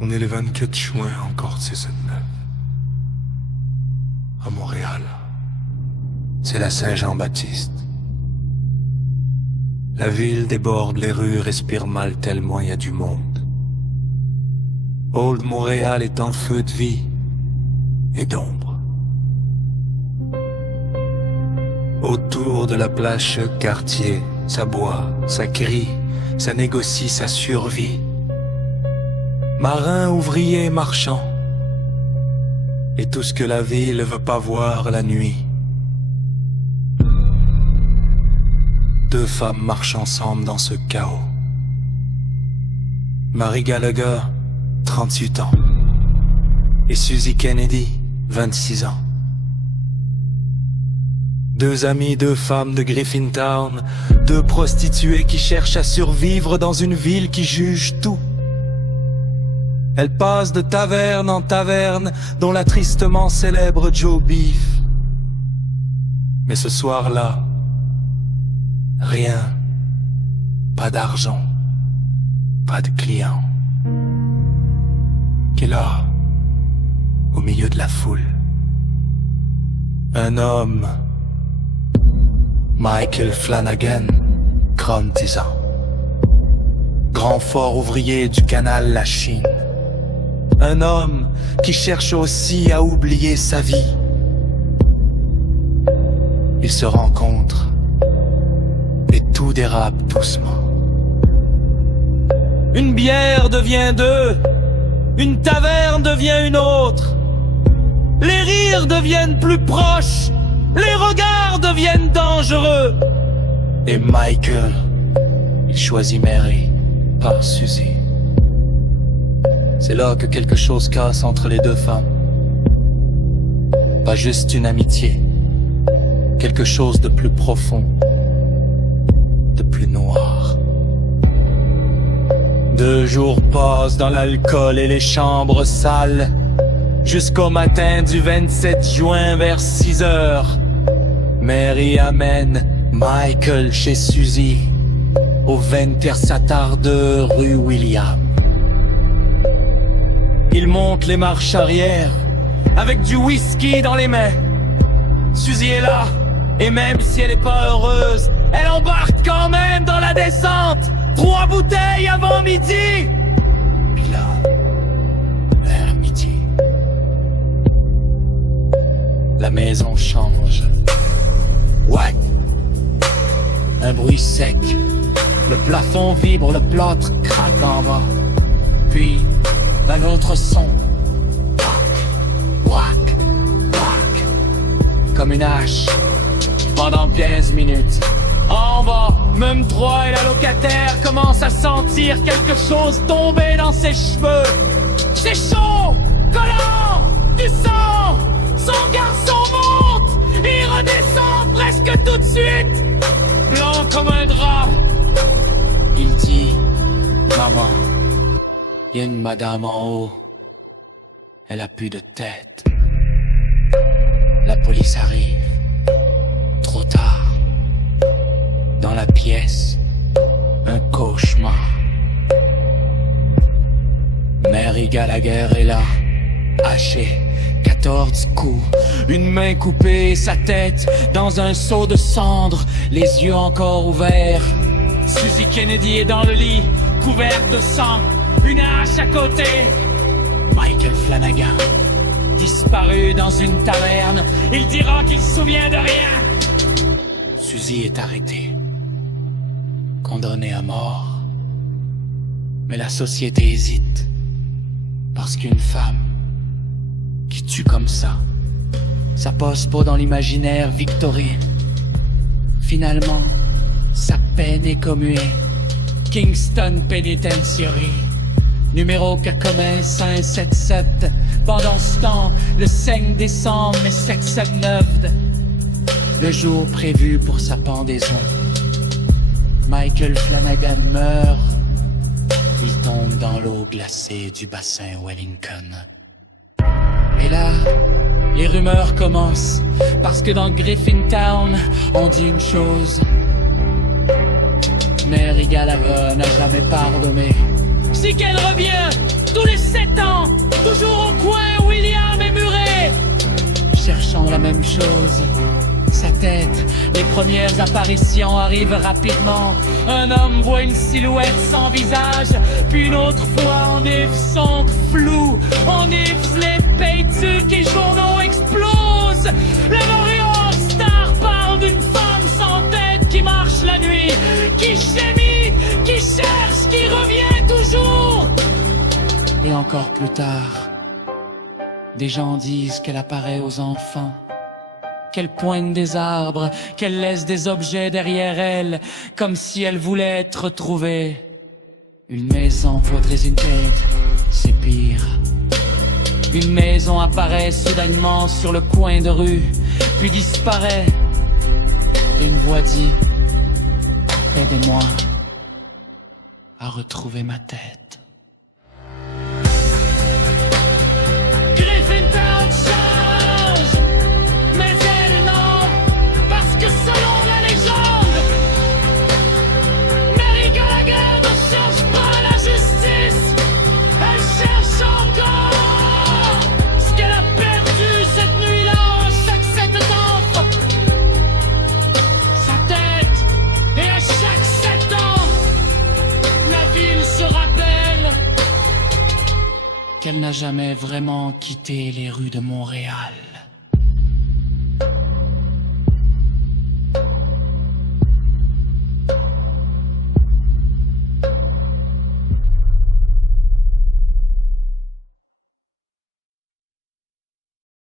On est le 24 juin encore de saison 9. À Montréal. C'est la Saint-Jean-Baptiste. La ville déborde, les rues respirent mal tellement il y a du monde. Old Montréal est en feu de vie et d'ombre. Autour de la plage quartier, ça boit, ça crie, ça négocie sa survie. Marins, ouvriers, marchands, et tout ce que la ville veut pas voir la nuit. Deux femmes marchent ensemble dans ce chaos. Mary Gallagher, 38 ans, et Suzy Kennedy, 26 ans. Deux amis, deux femmes de Griffintown, deux prostituées qui cherchent à survivre dans une ville qui juge tout. Elles passent de taverne en taverne, dont la tristement célèbre Joe Beef. Mais ce soir-là, rien, pas d'argent, pas de clients. Qu'est là, au milieu de la foule, un homme, Michael Flanagan, 30 ans, grand fort ouvrier du canal La Chine. Un homme qui cherche aussi à oublier sa vie. Ils se rencontrent et tout dérape doucement. Une bière devient deux, une taverne devient une autre. Les rires deviennent plus proches, les regards deviennent dangereux. Et Michael, il choisit Mary par Suzy. C'est là que quelque chose casse entre les deux femmes. Pas juste une amitié, quelque chose de plus profond, de plus noir. 2 jours passent dans l'alcool et les chambres sales, jusqu'au matin du 27 juin vers 6 heures. Mary amène Michael chez Suzy, au 24 rue William. Il monte les marches arrière, avec du whisky dans les mains. Suzy est là, et même si elle est pas heureuse, elle embarque quand même dans la descente. 3 bouteilles avant midi. Puis là, vers midi, la maison change. Ouais. Un bruit sec. Le plafond vibre, le plâtre craque en bas. Puis, d'un autre son. Whack, whack, whack. Comme une hache. Pendant 15 minutes. En bas, même 3 et la locataire commence à sentir quelque chose tomber dans ses cheveux. C'est chaud, collant, du sang. Son garçon monte, il redescend presque tout de suite. Blanc comme un drap. Il dit, maman, il y a une madame en haut. Elle a plus de tête. La police arrive. Trop tard. Dans la pièce, un cauchemar. Mary Gallagher est là, hachée, 14 coups, une main coupée, sa tête dans un seau de cendres, les yeux encore ouverts. Suzy Kennedy est dans le lit, couverte de sang, une hache à côté. Michael Flanagan, disparu dans une taverne, il dira qu'il se souvient de rien. Suzy est arrêtée. Condamné à mort. Mais la société hésite. Parce qu'une femme qui tue comme ça passe pas dans l'imaginaire victorien. Finalement, sa peine est commuée. Kingston Penitentiary. Numéro commun 577. Pendant ce temps, le 5 décembre 1709, le jour prévu pour sa pendaison. Michael Flanagan meurt. Il tombe dans l'eau glacée du bassin Wellington. Et là, les rumeurs commencent. Parce que dans Griffintown, on dit une chose. Mary Gallagher n'a jamais pardonné. ainsi qu'elle revient, tous les 7 ans, toujours au coin où William est muré, cherchant la même chose. Sa tête, les premières apparitions arrivent rapidement. Un homme voit une silhouette sans visage, puis une autre fois en if son flou. En if les paytucs et journaux explosent. Le Orion Star parle d'une femme sans tête qui marche la nuit, qui chémite, qui cherche, qui revient toujours. Et encore plus tard, des gens disent qu'elle apparaît aux enfants, qu'elle pointe des arbres, qu'elle laisse des objets derrière elle, comme si elle voulait être retrouvée. Une maison faudrait une tête, c'est pire. Une maison apparaît soudainement sur le coin de rue, puis disparaît. Et une voix dit: aidez-moi à retrouver ma tête. Griffintown change, mais elle non, parce que selon la légende, Mary Gallagher ne cherche pas la justice, elle cherche encore ce qu'elle a perdu cette nuit-là en chaque 7 ans. Sa tête, et à chaque 7 ans, la ville se rappelle qu'elle n'a jamais vraiment quitté les rues de Montréal.